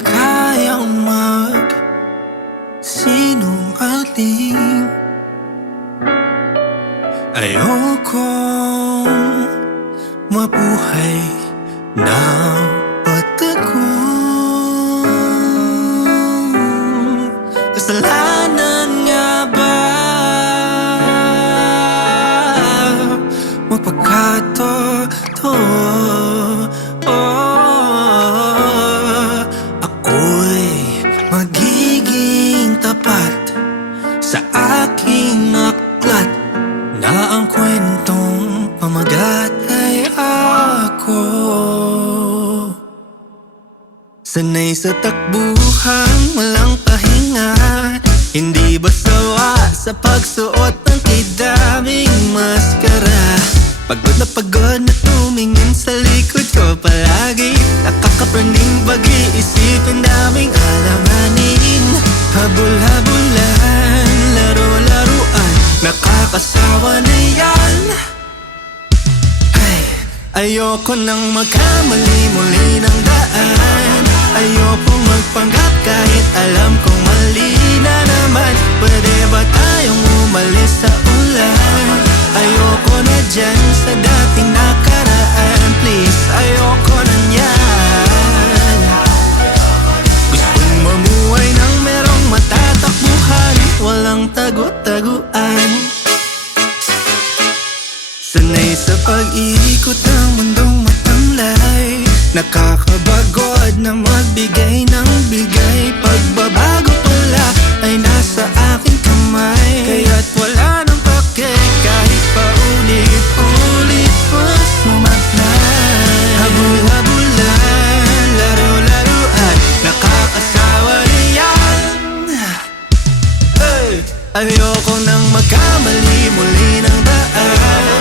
na kayang magsinungaling. Ayokong mabuhay ng patago. Kasalanan nga ba magpagkatotoo? Ako'y magiging tapat sa aking aklat na ang kwentong pamagat ay ako. Sanay sa takbuhan, walang pahinga, hindi ba sawa sa pagsuot ng kidaming maskara? Pagod na tumingin sa likod ko palagi, nakakapraning pag-iisipin daming alamanin. Habol-habulan, laro-laruan, nakakasawa na yan. Ay, ayoko nang magkamali muli ng daan. Ayokong magpanggap kahit alam kong mali na naman. Pwede ba tayong umalis sa ulan? Ayoko na dyan sa dating nakaraan. Please, ayoko na yan. Gustong mamuhay ng merong matatakbuhan, walang tago-taguan. Sanay sa pag-iikot ng mundong matamlay, nakakabagod na magbigay ng bigay. Pagbabago pala ay nasa aking kamay, kaya't wala nang pake kahit pa ulit-ulit pa sumablay. Habul-habulan, laro-laruan, nakakasawa na yan. Ayoko nang magkamali muli ng daan.